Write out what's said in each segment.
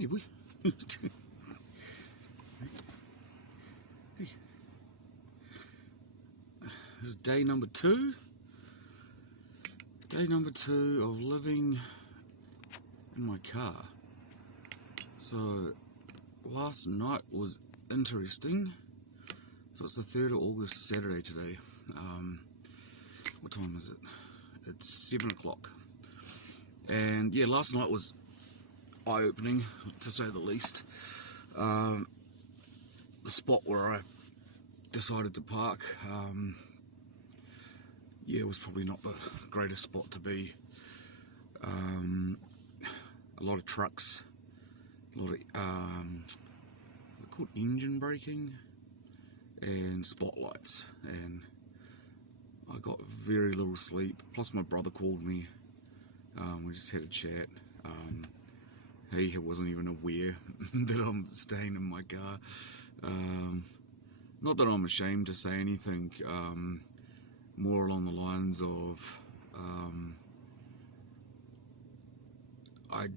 Hey, boy. Hey. This is day number 2. Day number 2 of living in my car. So, last night was interesting. So it's the 3rd of August, Saturday today. What time is it? It's 7 o'clock. And yeah, last night was eye-opening, to say the least. The spot where I decided to park, yeah, it was probably not the greatest spot to be. A lot of trucks, a lot of, is it called engine braking? And spotlights, and I got very little sleep, plus my brother called me. We just had a chat. He wasn't even aware that I'm staying in my car. Not that I'm ashamed to say anything, more along the lines of I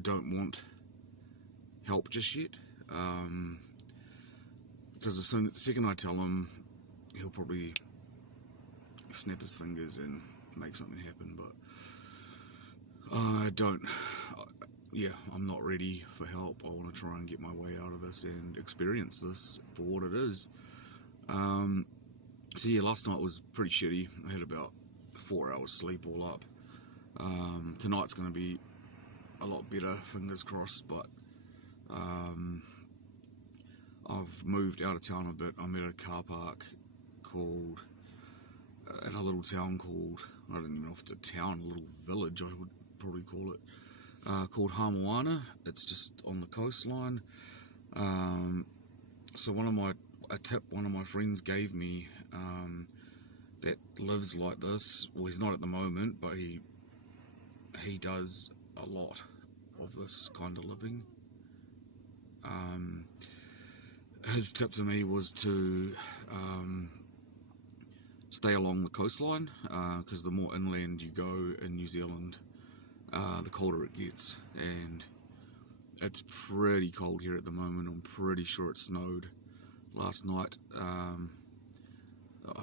don't want help just yet, because the second I tell him, he'll probably snap his fingers and make something happen. But I don't, yeah, I'm not ready for help. I want to try and get my way out of this and experience this for what it is. So yeah, last night was pretty shitty. I had about 4 hours sleep all up. Tonight's going to be a lot better, fingers crossed, but I've moved out of town a bit. I'm at a car park called, in a little town called, I don't even know if it's a town, a little village I would probably call it, called Hamoana. It's just on the coastline. So a tip one of my friends gave me, that lives like this, well, he's not at the moment, but he does a lot of this kind of living. His tip to me was to stay along the coastline, because the more inland you go in New Zealand, the colder it gets, and it's pretty cold here at the moment. I'm pretty sure it snowed last night,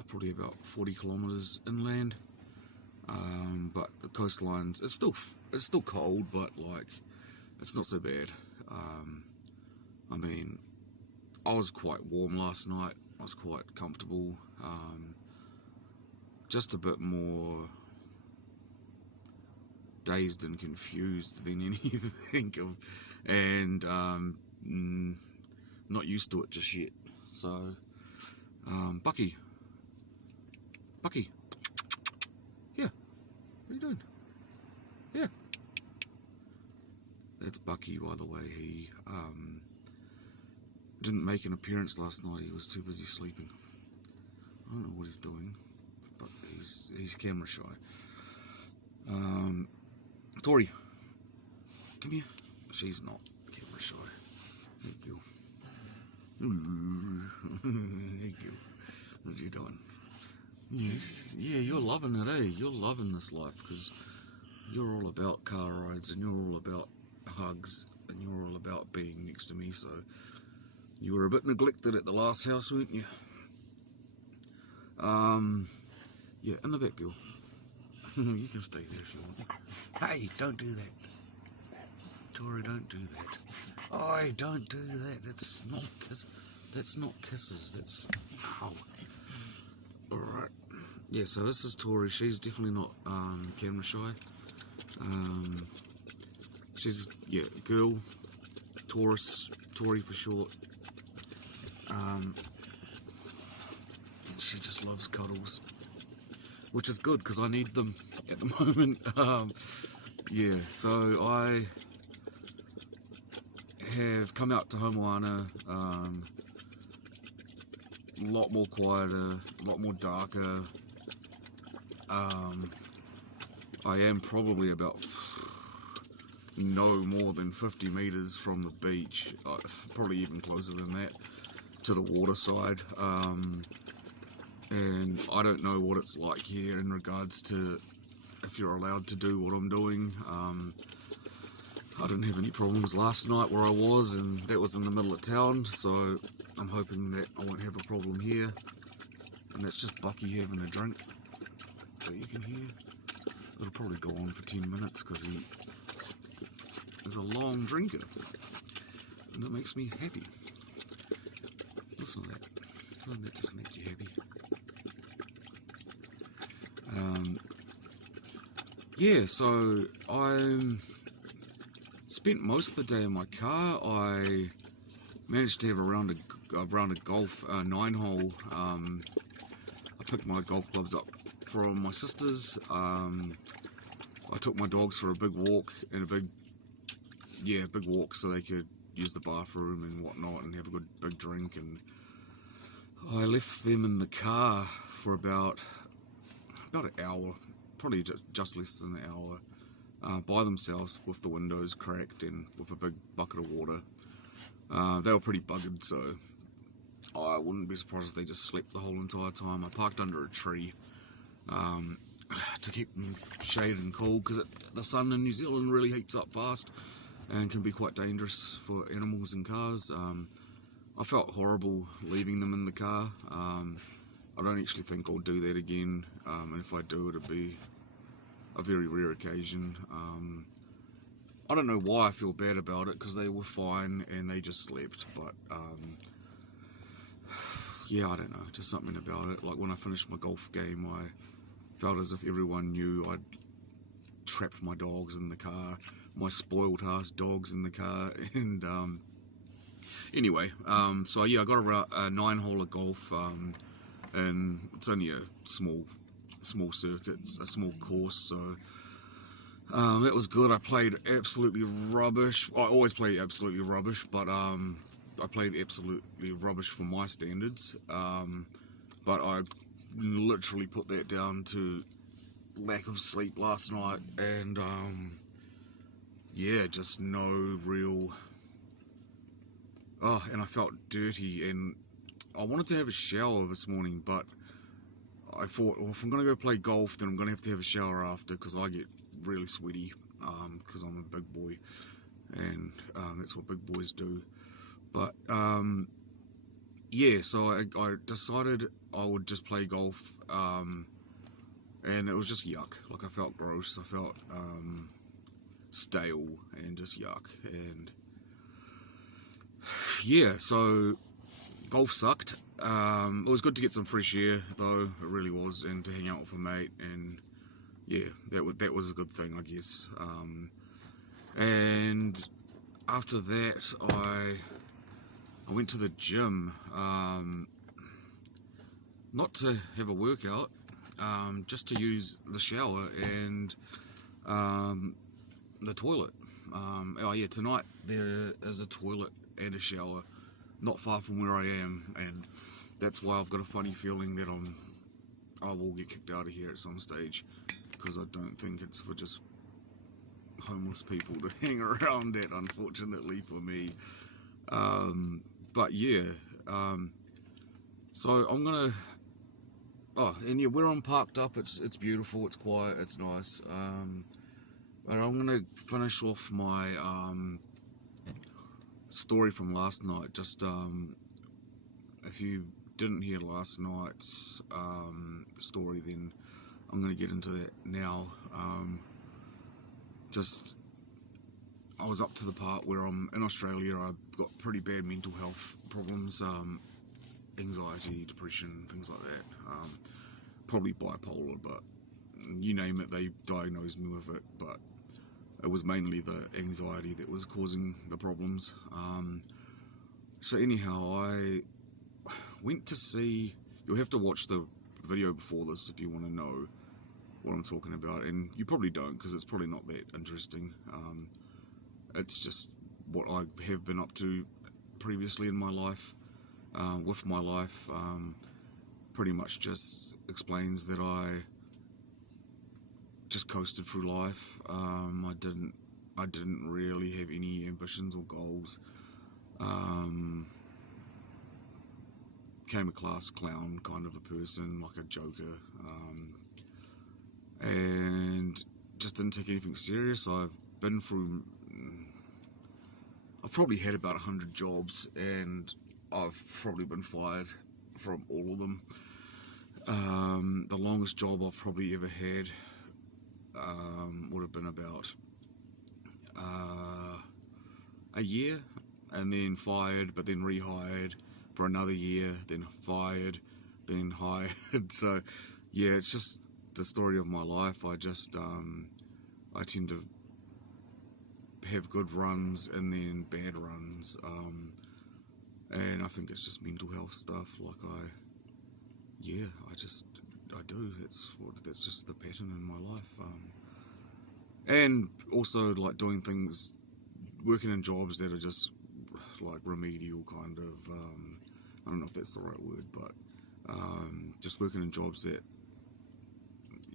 probably about 40 kilometers inland, but the coastlines, it's still cold, but like, it's not so bad. I mean, I was quite warm last night. I was quite comfortable. Just a bit more dazed and confused than anything, and not used to it just yet. So, Bucky, yeah, what are you doing? Yeah, that's Bucky, by the way. He didn't make an appearance last night. He was too busy sleeping. I don't know what he's doing, but he's camera shy. Tori, come here. She's not camera shy. Hey, girl. Hey, girl. What you doing? Yes. Yeah, you're loving it, eh? You're loving this life, because you're all about car rides, and you're all about hugs, and you're all about being next to me, so you were a bit neglected at the last house, weren't you? Yeah, in the back, girl. You can stay there if you want. Hey, don't do that. Tori, don't do that. Oh, don't do that. That's not kisses. That's, ow. Alright. Yeah, so this is Tori. She's definitely not camera shy. She's, yeah, girl. Taurus. Tori for short. She just loves cuddles, which is good because I need them at the moment. Yeah, so I have come out to Hamoana, a lot more quieter, a lot more darker. I am probably about no more than 50 meters from the beach, probably even closer than that, to the water side. And I don't know what it's like here in regards to if you're allowed to do what I'm doing. I didn't have any problems last night where I was, and that was in the middle of town, so I'm hoping that I won't have a problem here. And that's just Bucky having a drink that you can hear. It'll probably go on for 10 minutes because he is a long drinker, and it makes me happy. Listen to that. Doesn't that just make you happy? Yeah, so I spent most of the day in my car. I managed to have a round of golf, 9-hole. I picked my golf clubs up from my sister's. I took my dogs for a big walk and a big walk so they could use the bathroom and whatnot and have a good big drink. And I left them in the car for about an hour, probably just less than an hour, by themselves with the windows cracked and with a big bucket of water. They were pretty buggered, so I wouldn't be surprised if they just slept the whole entire time. I parked under a tree to keep them shaded and cool, because the sun in New Zealand really heats up fast and can be quite dangerous for animals and cars. I felt horrible leaving them in the car. I don't actually think I'll do that again, and if I do, it'll be a very rare occasion. I don't know why I feel bad about it, because they were fine and they just slept, but yeah, I don't know, just something about it. Like when I finished my golf game, I felt as if everyone knew I'd trapped my dogs in the car, my spoiled ass dogs in the car, and anyway, so yeah, I got a 9-hole of golf, and it's only a small circuit, a small course, so that was good. I played absolutely rubbish. I always play absolutely rubbish, but I played absolutely rubbish for my standards, but I literally put that down to lack of sleep last night, and yeah, just no real... Oh, and I felt dirty, and I wanted to have a shower this morning, but I thought, well, if I'm going to go play golf, then I'm going to have a shower after, because I get really sweaty, because I'm a big boy, and that's what big boys do. But yeah, so I decided I would just play golf, and it was just yuck. Like, I felt gross, I felt stale and just yuck, and yeah, so golf sucked. It was good to get some fresh air, though, it really was, and to hang out with a mate, and yeah, that was a good thing, I guess. And after that, I went to the gym, not to have a workout, just to use the shower and the toilet. Oh yeah, tonight there is a toilet and a shower not far from where I am, and that's why I've got a funny feeling that I will get kicked out of here at some stage, because I don't think it's for just homeless people to hang around at, unfortunately for me. But yeah, so I'm gonna... Oh, and yeah, where I'm parked up, it's beautiful, it's quiet, it's nice. But I'm gonna finish off my story from last night. Just if you didn't hear last night's story, then I'm gonna get into that now. Just, I was up to the part where I'm in Australia. I've got pretty bad mental health problems, anxiety, depression, things like that. Probably bipolar, but you name it, they diagnosed me with it. But it was mainly the anxiety that was causing the problems. So anyhow, I went to see... You'll have to watch the video before this if you want to know what I'm talking about, and you probably don't, because it's probably not that interesting. It's just what I have been up to previously in my life, with my life. Pretty much just explains that I just coasted through life. I didn't really have any ambitions or goals. Became a class clown kind of a person, like a joker, and just didn't take anything serious. I've been through I've probably had about 100 jobs, and I've probably been fired from all of them. The longest job I've probably ever had would have been about a year, and then fired, but then rehired for another year, then fired, then hired. So yeah, it's just the story of my life. I tend to have good runs and then bad runs, and I think it's just mental health stuff. Like I do. That's just the pattern in my life, and also like doing things, working in jobs that are just like remedial kind of. I don't know if that's the right word, but just working in jobs that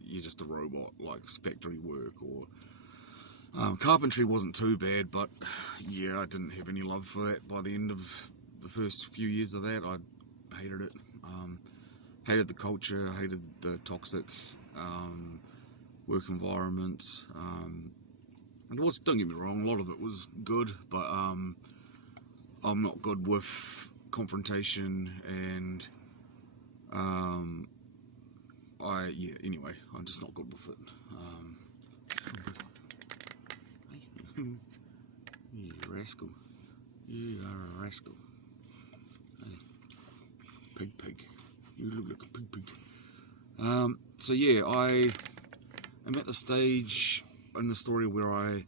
you're just a robot, like factory work or carpentry wasn't too bad, but yeah, I didn't have any love for that. By the end of the first few years of that, I hated it. Hated the culture, hated the toxic work environment. And it was, don't get me wrong, a lot of it was good, but I'm not good with confrontation, and anyway, I'm just not good with it. You rascal. You are a rascal. Hey. Pig. You look like a pig. So yeah, I am at the stage in the story where I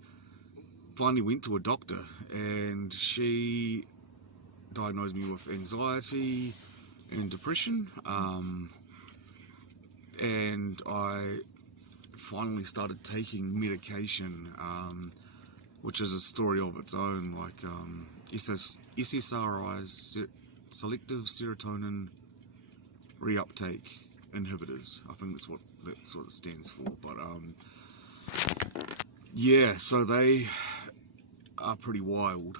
finally went to a doctor, and she diagnosed me with anxiety and depression, and I finally started taking medication, which is a story of its own, like SSRIs, selective serotonin reuptake inhibitors. I think that's what it stands for. But yeah, so they are pretty wild.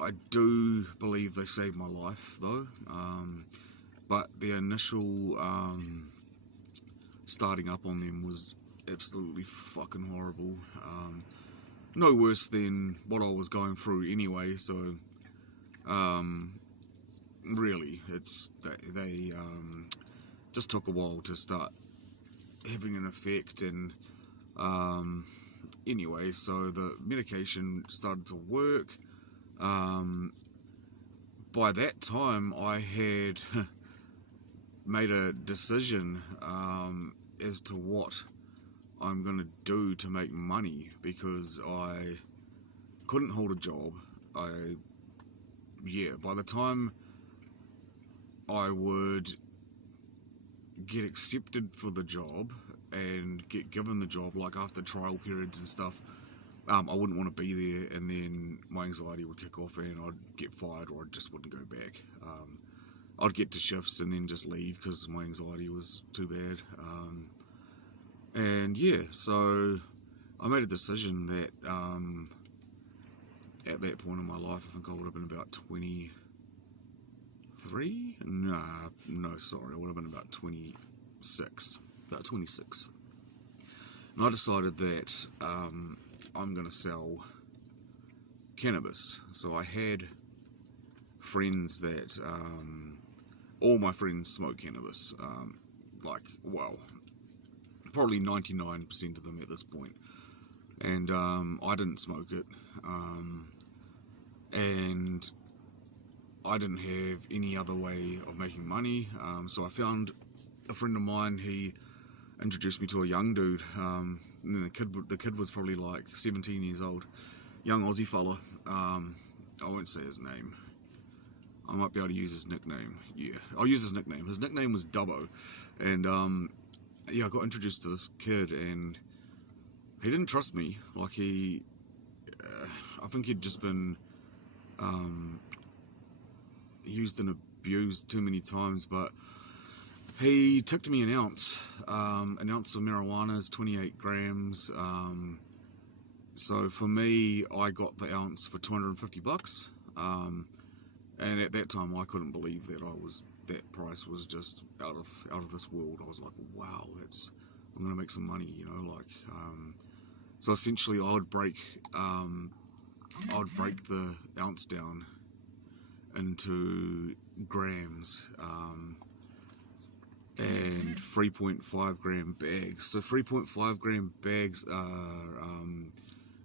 I do believe they saved my life though, but the initial starting up on them was absolutely fucking horrible. No worse than what I was going through anyway, so really, they just took a while to start having an effect, and anyway, so the medication started to work. By that time, I had made a decision as to what I'm going to do to make money, because I couldn't hold a job. By the time I would get accepted for the job and get given the job, like after trial periods and stuff, I wouldn't want to be there, and then my anxiety would kick off and I'd get fired, or I just wouldn't go back. I'd get to shifts and then just leave because my anxiety was too bad. And yeah, so I made a decision that at that point in my life, I think I would have been about 23? No, sorry, I would have been about 26. About 26. And I decided that I'm going to sell cannabis. So I had friends that, all my friends smoke cannabis. Probably 99% of them at this point. And I didn't smoke it. And I didn't have any other way of making money. So I found a friend of mine. He introduced me to a young dude. And the kid was probably like 17 years old. Young Aussie fella. I won't say his name. I might be able to use his nickname. Yeah, I'll use his nickname. His nickname was Dubbo. And I got introduced to this kid, and he didn't trust me. Like I think he'd just been used and abused too many times, but he tipped me an ounce. An ounce of marijuana is 28 grams. So for me, I got the ounce for $250. And at that time, I couldn't believe that that price was just out of this world. I was like, wow, I'm gonna make some money, So essentially I would break the ounce down into grams, and 3.5 gram bags. So 3.5 gram bags are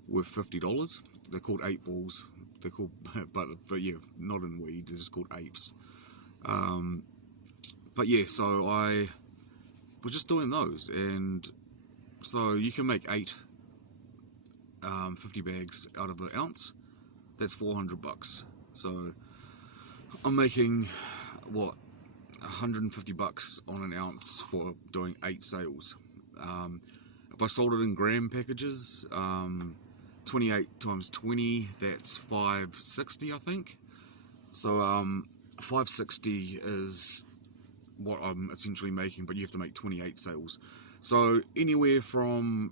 worth $50. They're called 8 balls. They're called, but yeah, not in weed. They're just called apes. But yeah, so I was just doing those, and so you can make 8 50 bags out of an ounce. That's $400. So I'm making what, $150 on an ounce for doing 8 sales. If I sold it in gram packages, 28 times 20, that's 560, I think. So 560 is what I'm essentially making, but you have to make 28 sales. So anywhere from,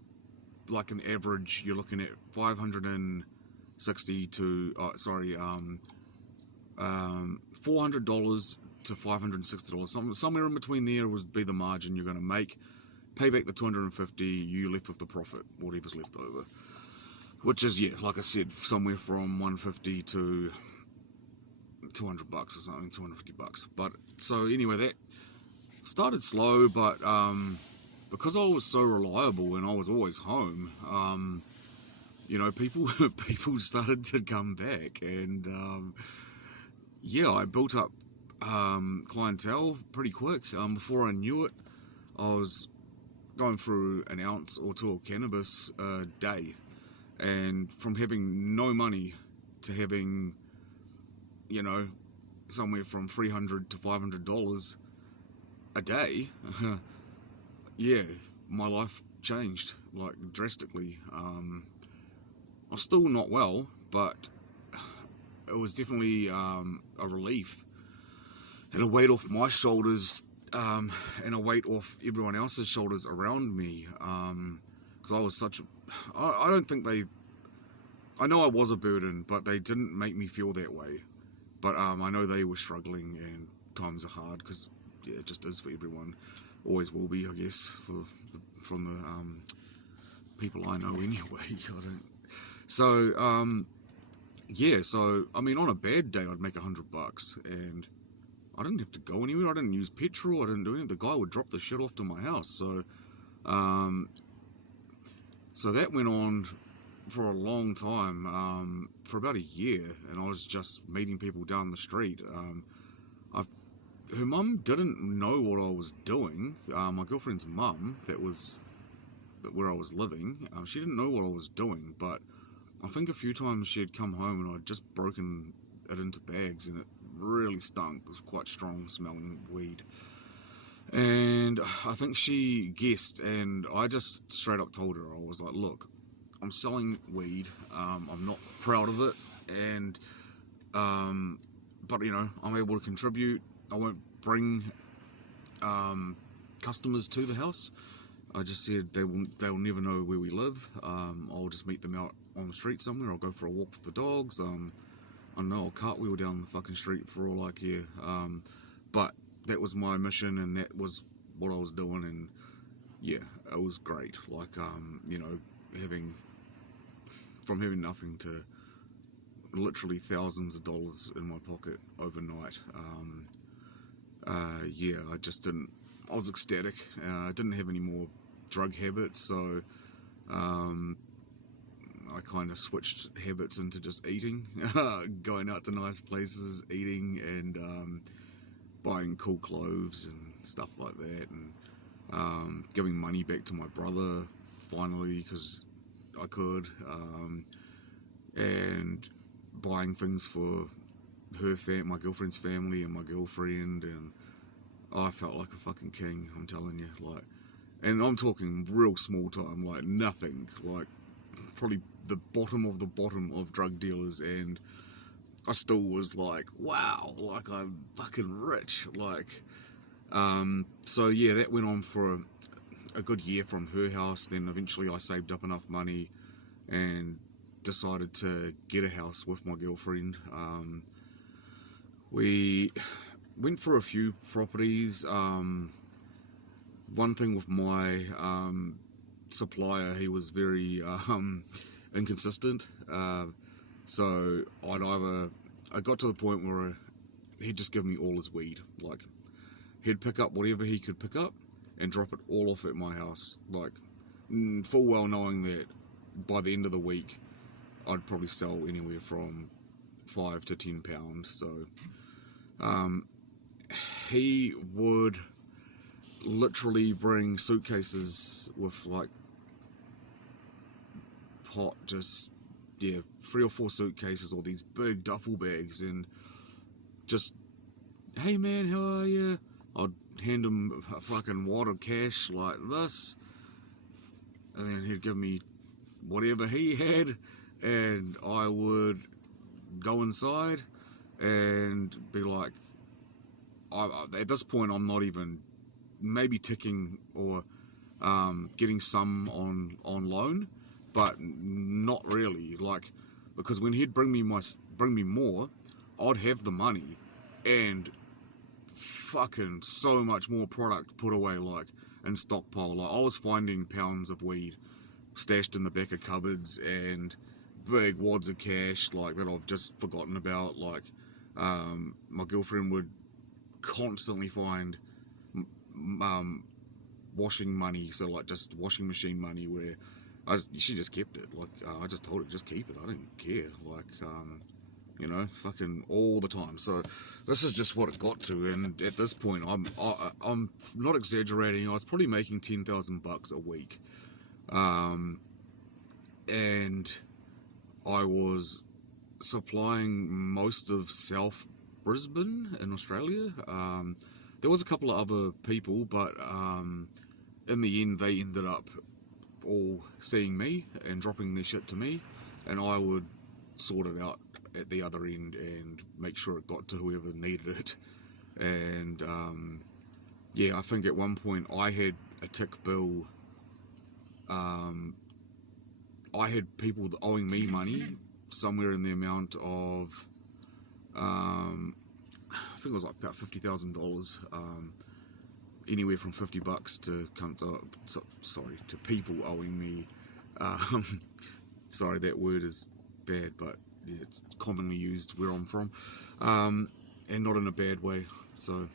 like, an average, you're looking at 560 to $400 to $560. Somewhere in between there would be the margin you're going to make. Pay back the 250, you left with the profit, whatever's left over. Which is, yeah, like I said, somewhere from 150 to $200 or something, $250. But so anyway, that started slow, but because I was so reliable and I was always home, you know, people started to come back, and yeah, I built up clientele pretty quick. Before I knew it, I was going through an ounce or two of cannabis a day, and from having no money to having, you know, somewhere from $300 to $500 a day, yeah, my life changed, like, drastically. I'm still not well, but it was definitely a relief and a weight off my shoulders, and a weight off everyone else's shoulders around me, because I was such a, I don't think they, I know I was a burden, but they didn't make me feel that way. But I know they were struggling, and times are hard, because yeah, it just is for everyone. Always will be, I guess, from the people I know anyway. I don't. So yeah, so I mean, on a bad day, I'd make $100, and I didn't have to go anywhere. I didn't use petrol. I didn't do anything. The guy would drop the shit off to my house. So so that went on for a long time, for about a year, and I was just meeting people down the street. Her mum didn't know what I was doing. My girlfriend's mum, that was where I was living, she didn't know what I was doing, but I think a few times she had come home and I'd just broken it into bags, and it really stunk. It was quite strong smelling weed. And I think she guessed, and I just straight up told her, I was like, look, I'm selling weed, I'm not proud of it, and but you know, I'm able to contribute. I won't bring customers to the house. I just said they'll never know where we live. I'll just meet them out on the street somewhere. I'll go for a walk with the dogs. I don't know, I'll cartwheel down the fucking street for all I care. But that was my mission, and that was what I was doing, and yeah, it was great. Like, you know, having nothing to literally thousands of dollars in my pocket overnight. Yeah, I was ecstatic. I didn't have any more drug habits, so I kind of switched habits into just eating, going out to nice places, eating, and buying cool clothes and stuff like that, and giving money back to my brother finally, because I could, and buying things for my girlfriend's family and my girlfriend, and I felt like a fucking king, I'm telling you, like, and I'm talking real small time, like nothing, like probably the bottom of drug dealers, and I still was like, wow, like I'm fucking rich, like, so yeah, that went on for a good year from her house. Then eventually I saved up enough money and decided to get a house with my girlfriend. We went for a few properties. One thing with my supplier, he was very inconsistent. So I got to the point where he'd just give me all his weed. Like, he'd pick up whatever he could pick up and drop it all off at my house. Like, full well knowing that by the end of the week, I'd probably sell anywhere from £5 to £10. So, he would literally bring suitcases with like just 3 or 4 suitcases or these big duffel bags, and just, hey man, how are you? I'd hand him a fucking wad of cash like this, and then he'd give me whatever he had, and I would go inside and be like, at this point I'm not even maybe ticking or getting some on loan, but not really, like, because when he'd bring me more, I'd have the money and fucking so much more product put away, like, in stockpile. Like, I was finding pounds of weed stashed in the back of cupboards and big wads of cash, like, that I've just forgotten about. Like, my girlfriend would constantly find washing money, so like just washing machine money, where she just kept it. Like, I just told her, just keep it, I didn't care, like, fucking all the time. So this is just what it got to, and at this point I'm not exaggerating, I was probably making $10,000 a week, and I was supplying most of South Brisbane in Australia. There was a couple of other people, but in the end they ended up all seeing me and dropping their shit to me, and I would sort it out at the other end and make sure it got to whoever needed it. And I think at one point I had a tick bill. I had people owing me money somewhere in the amount of I think it was like about $50,000, anywhere from $50 to people owing me. Sorry, that word is bad, but yeah, it's commonly used where I'm from, and not in a bad way. So,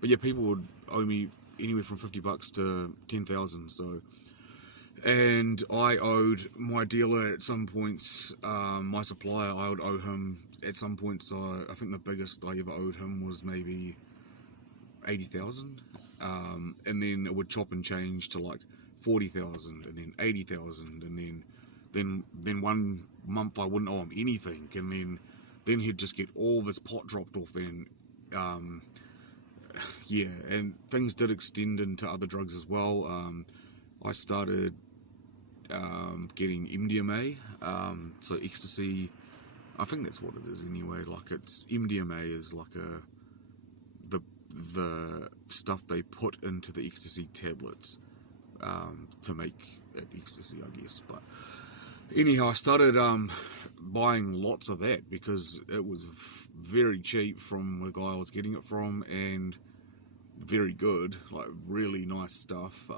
but yeah, people would owe me anywhere from $50 to $10,000. So, and I owed my dealer at some points, my supplier, I would owe him at some points. I think the biggest I ever owed him was maybe 80,000, and then it would chop and change to like 40,000, and then 80,000, and then one month I wouldn't owe him anything, and then he'd just get all this pot dropped off, and and things did extend into other drugs as well. I started getting MDMA, so ecstasy. I think that's what it is anyway. Like, it's MDMA is like the stuff they put into the ecstasy tablets to make it ecstasy, I guess. But anyhow, I started buying lots of that because it was very cheap from the guy I was getting it from, and very good, like really nice stuff.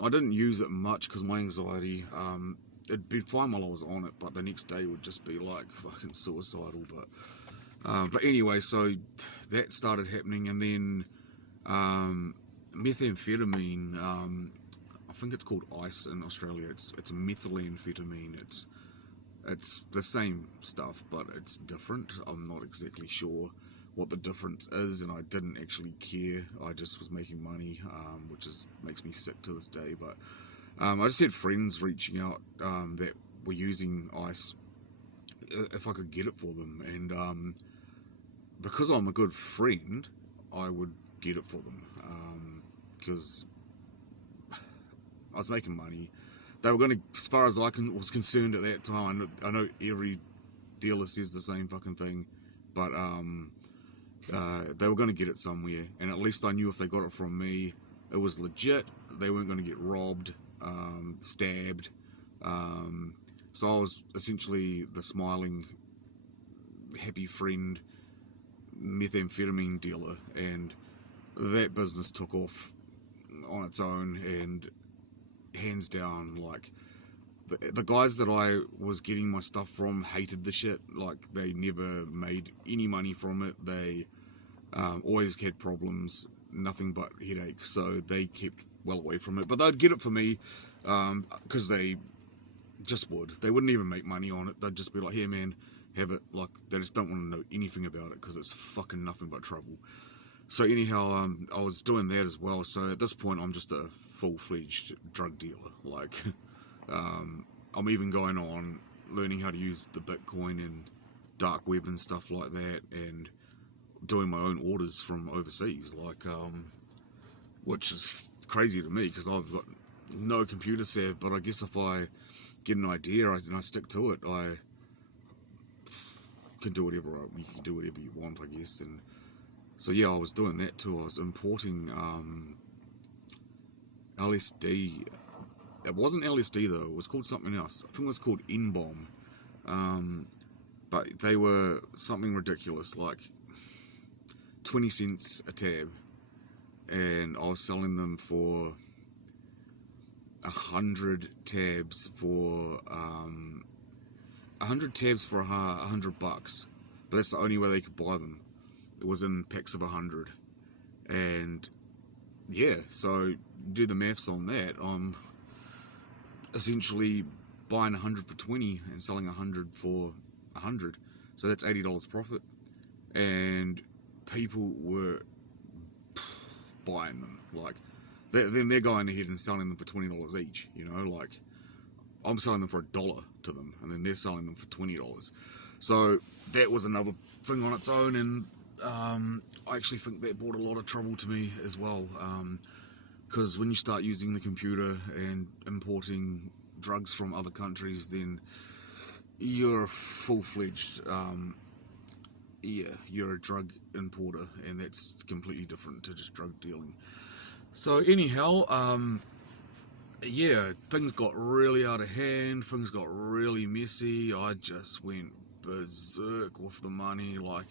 I didn't use it much because my anxiety, it'd be fine while I was on it, but the next day would just be like fucking suicidal. But anyway, so that started happening, and then methamphetamine, I think it's called ice in Australia. It's methylamphetamine. It's the same stuff, but it's different. I'm not exactly sure what the difference is, and I didn't actually care. I just was making money, which makes me sick to this day. But I just had friends reaching out that were using ice, if I could get it for them, and because I'm a good friend, I would get it for them, because I was making money. They were going to, as far as was concerned at that time, I know every dealer says the same fucking thing, but they were going to get it somewhere, and at least I knew if they got it from me, it was legit. They weren't going to get robbed, stabbed. So I was essentially the smiling, happy friend methamphetamine dealer, and that business took off on its own, and hands down, like, the guys that I was getting my stuff from hated the shit. Like, they never made any money from it. They always had problems, nothing but headaches, so they kept well away from it. But they'd get it for me, because they just would. They wouldn't even make money on it. They'd just be like, here man, have it. Like, they just don't want to know anything about it because it's fucking nothing but trouble. So anyhow, I was doing that as well. So at this point, I'm just a full-fledged drug dealer. Like, I'm even going on learning how to use the Bitcoin and dark web and stuff like that, and doing my own orders from overseas. Like, which is crazy to me because I've got no computer sav. But I guess if I get an idea and I stick to it, I can do whatever you can do whatever you want, I guess. And so yeah, I was doing that too. I was importing LSD. It wasn't LSD though. It was called something else. I think it was called N-bomb. But they were something ridiculous, like 20 cents a tab, and I was selling them for 100 tabs for 100 tabs for $100, but that's the only way they could buy them. It was in packs of 100, and yeah, so do the maths on that. I'm essentially buying 100 for 20 and selling 100 for 100, so that's $80 profit, and people were buying them. Like, then they're going ahead and selling them for $20 each, you know. Like, I'm selling them for $1 to them, and then they're selling them for $20. So that was another thing on its own, and I actually think that brought a lot of trouble to me as well, because when you start using the computer and importing drugs from other countries, then you're a full-fledged, you're a drug importer, and that's completely different to just drug dealing. So anyhow, yeah, things got really out of hand, things got really messy. I just went berserk with the money, like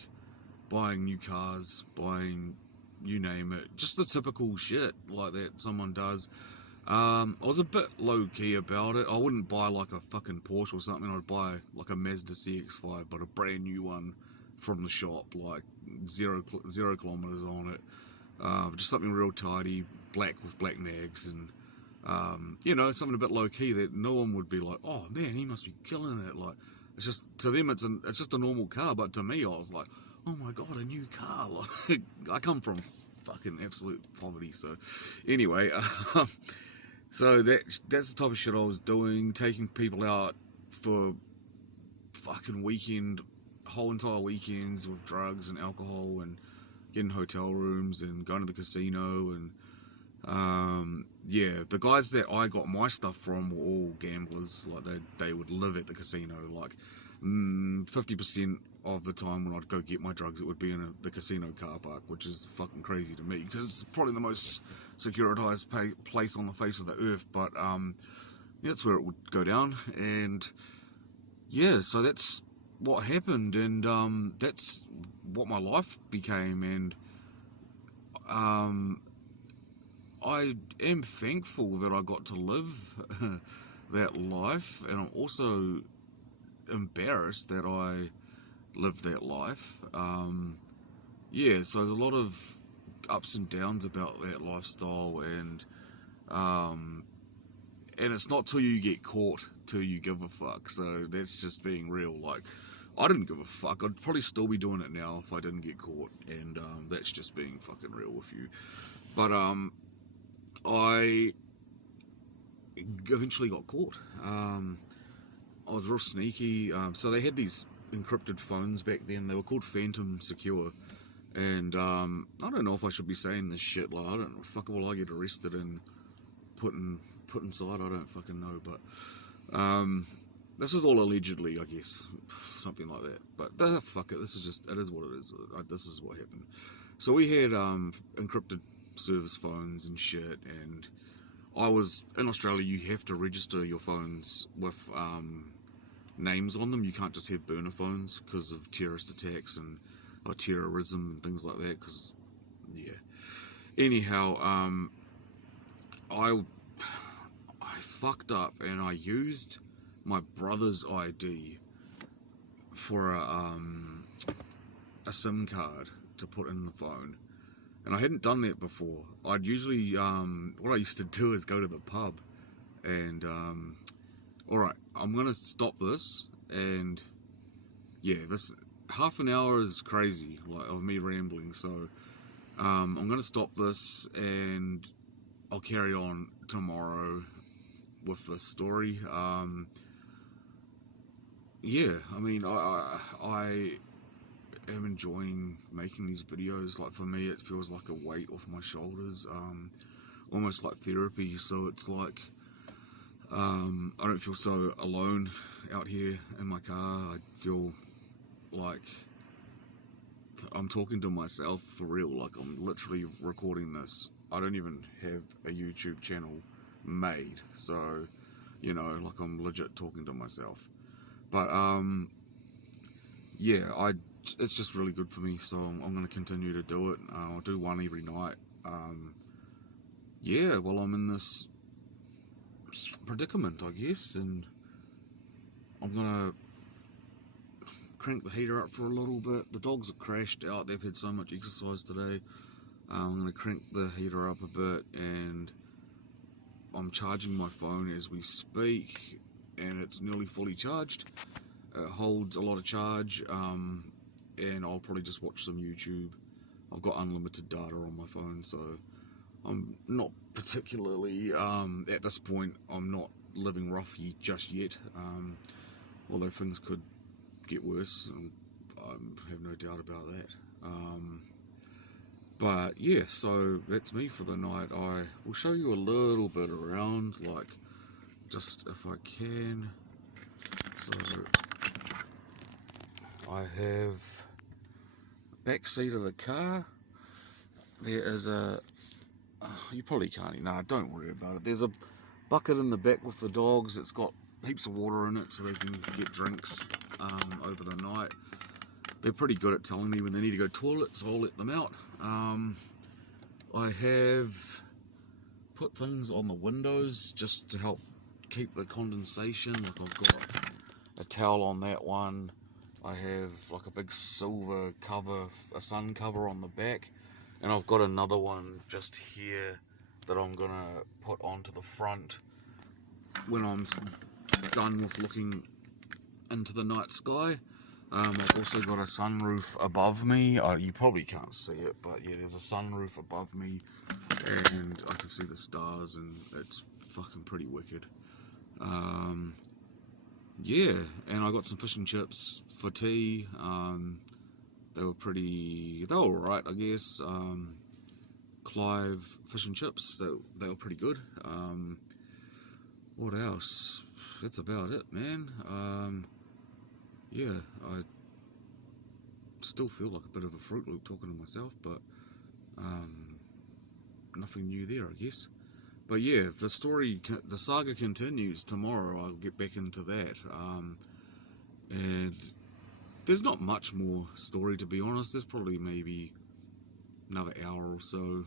buying new cars, buying, you name it, just the typical shit like that someone does. I was a bit low-key about it. I wouldn't buy like a fucking Porsche or something. I'd buy like a Mazda CX-5, but a brand new one from the shop, like zero kilometers on it. Just something real tidy, black with black mags, and you know, something a bit low-key that no one would be like, oh man, he must be killing it. Like, it's just, to them it's just a normal car, but to me I was like, oh my god, a new car. Like, I come from fucking absolute poverty. So anyway, so that's the type of shit I was doing, taking people out for fucking whole entire weekends with drugs and alcohol, and getting hotel rooms and going to the casino. And yeah, the guys that I got my stuff from were all gamblers. Like, they would live at the casino. Like, 50% of the time when I'd go get my drugs, it would be in the casino car park, which is fucking crazy to me because it's probably the most securitized place on the face of the earth. But yeah, that's where it would go down. And yeah, so that's what happened, and that's what my life became. And I am thankful that I got to live that life, and I'm also embarrassed that I lived that life. Yeah, so there's a lot of ups and downs about that lifestyle, and it's not till you get caught till you give a fuck. So that's just being real. Like, I didn't give a fuck. I'd probably still be doing it now if I didn't get caught, and that's just being fucking real with you. But I eventually got caught. I was real sneaky. So they had these encrypted phones back then. They were called Phantom Secure, and I don't know if I should be saying this shit. Like, I don't know. Fuck, will I get arrested and put inside? I don't fucking know. But this is all allegedly, I guess, something like that. But fuck it. This is just, it is what it is. This is what happened. So we had encrypted service phones and shit, and I was in Australia. You have to register your phones with names on them. You can't just have burner phones because of terrorist attacks and terrorism and things like that. Because yeah. Anyhow, I fucked up and I used my brother's ID for a SIM card to put in the phone. And I hadn't done that before. I'd usually, what I used to do is go to the pub and, alright, I'm gonna stop this, and yeah, this half an hour is crazy, like, of me rambling, so, I'm gonna stop this, and I'll carry on tomorrow with this story. Yeah, I mean, I am enjoying making these videos. Like, for me, it feels like a weight off my shoulders, almost like therapy. So it's like, I don't feel so alone out here in my car. I feel like I'm talking to myself for real. Like, I'm literally recording this. I don't even have a YouTube channel made, so, you know, like, I'm legit talking to myself. But yeah, it's just really good for me, so I'm going to continue to do it. I'll do one every night. Yeah, well, I'm in this predicament, I guess, and I'm going to crank the heater up for a little bit. The dogs have crashed out. They've had so much exercise today. I'm going to crank the heater up a bit, and I'm charging my phone as we speak, and it's nearly fully charged. It holds a lot of charge, and I'll probably just watch some YouTube. I've got unlimited data on my phone, so I'm not particularly, at this point, I'm not living rough just yet, although things could get worse, and I have no doubt about that. But yeah, so that's me for the night. I will show you a little bit around, like, just if I can. So I have back seat of the car. There is a, you probably can't, nah, don't worry about it. There's a bucket in the back with the dogs. It's got heaps of water in it so they can get drinks over the night. They're pretty good at telling me when they need to go toilet, so I'll let them out. I have put things on the windows just to help keep the condensation. Like, I've got a towel on that one. I have like a big silver cover, a sun cover on the back, and I've got another one just here that I'm gonna put onto the front when I'm done with looking into the night sky. I've also got a sunroof above me. You probably can't see it, but yeah, there's a sunroof above me, and I can see the stars, and it's fucking pretty wicked. Yeah, and I got some fish and chips for tea. They were alright, I guess. Clive fish and chips, they were pretty good. What else? That's about it, man. Yeah, I still feel like a bit of a Fruit Loop talking to myself, but nothing new there, I guess. But yeah, the saga continues tomorrow. I'll get back into that. And there's not much more story, to be honest. There's probably maybe another hour or so.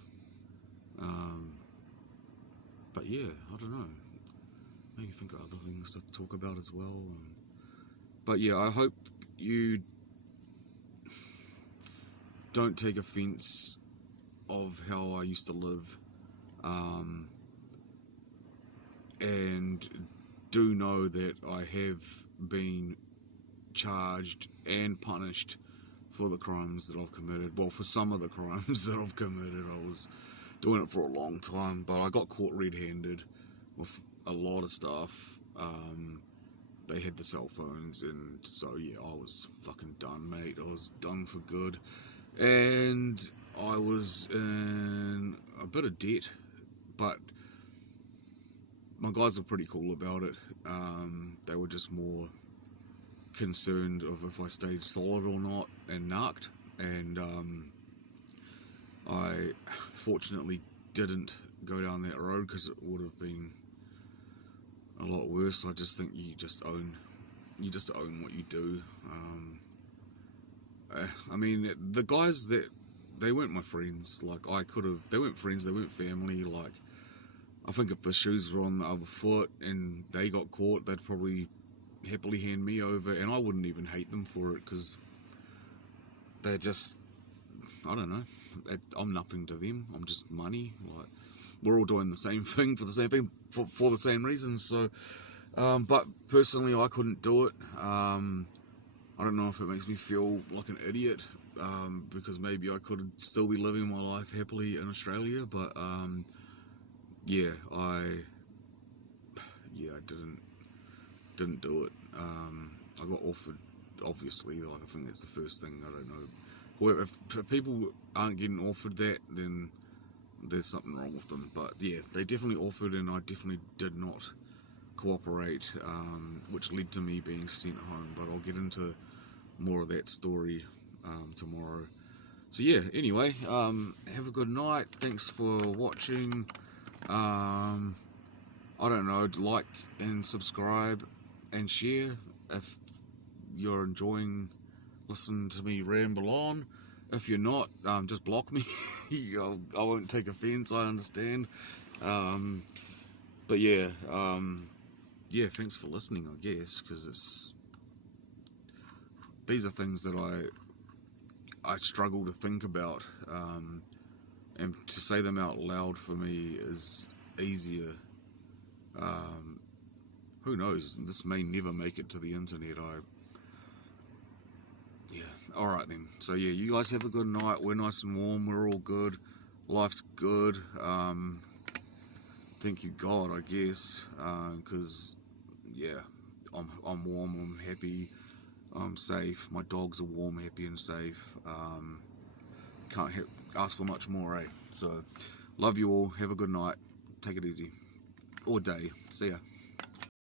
But yeah, I don't know. Maybe think of other things to talk about as well. But yeah, I hope you don't take offense of how I used to live. And do know that I have been charged and punished for the crimes that I've committed. Well, for some of the crimes that I've committed. I was doing it for a long time, but I got caught red-handed with a lot of stuff. They had the cell phones, and so yeah, I was fucking done, mate. I was done for good, and I was in a bit of debt, but my guys were pretty cool about it. They were just more concerned of if I stayed solid or not and narked, and I fortunately didn't go down that road because it would have been a lot worse. I just think you just own what you do. I mean, the guys they weren't my friends. Like, they weren't friends, they weren't family. Like, I think if the shoes were on the other foot and they got caught, they'd probably happily hand me over, and I wouldn't even hate them for it, because they're just, I don't know, I'm nothing to them. I'm just money. Like, we're all doing the same thing for the same thing, for the same reasons. So, but personally, I couldn't do it. I don't know if it makes me feel like an idiot, because maybe I could still be living my life happily in Australia, but yeah, I didn't do it. I got offered, obviously. Like, I think that's the first thing. I don't know. Whoever, if people aren't getting offered that, then there's something wrong with them. But yeah, they definitely offered, and I definitely did not cooperate, which led to me being sent home. But I'll get into more of that story tomorrow. So yeah, anyway, have a good night. Thanks for watching. I don't know, like and subscribe and share if you're enjoying listening to me ramble on. If you're not, just block me. I won't take offense, I understand. But yeah, yeah, thanks for listening, I guess, because these are things that I struggle to think about, and to say them out loud for me is easier. Who knows? This may never make it to the internet. Yeah. Alright then. So yeah, you guys have a good night. We're nice and warm. We're all good. Life's good. Thank you God, I guess. Because yeah, I'm warm. I'm happy. I'm safe. My dogs are warm, happy, and safe. Can't ask for much more, eh? So, love you all. Have a good night. Take it easy. Or day. See ya.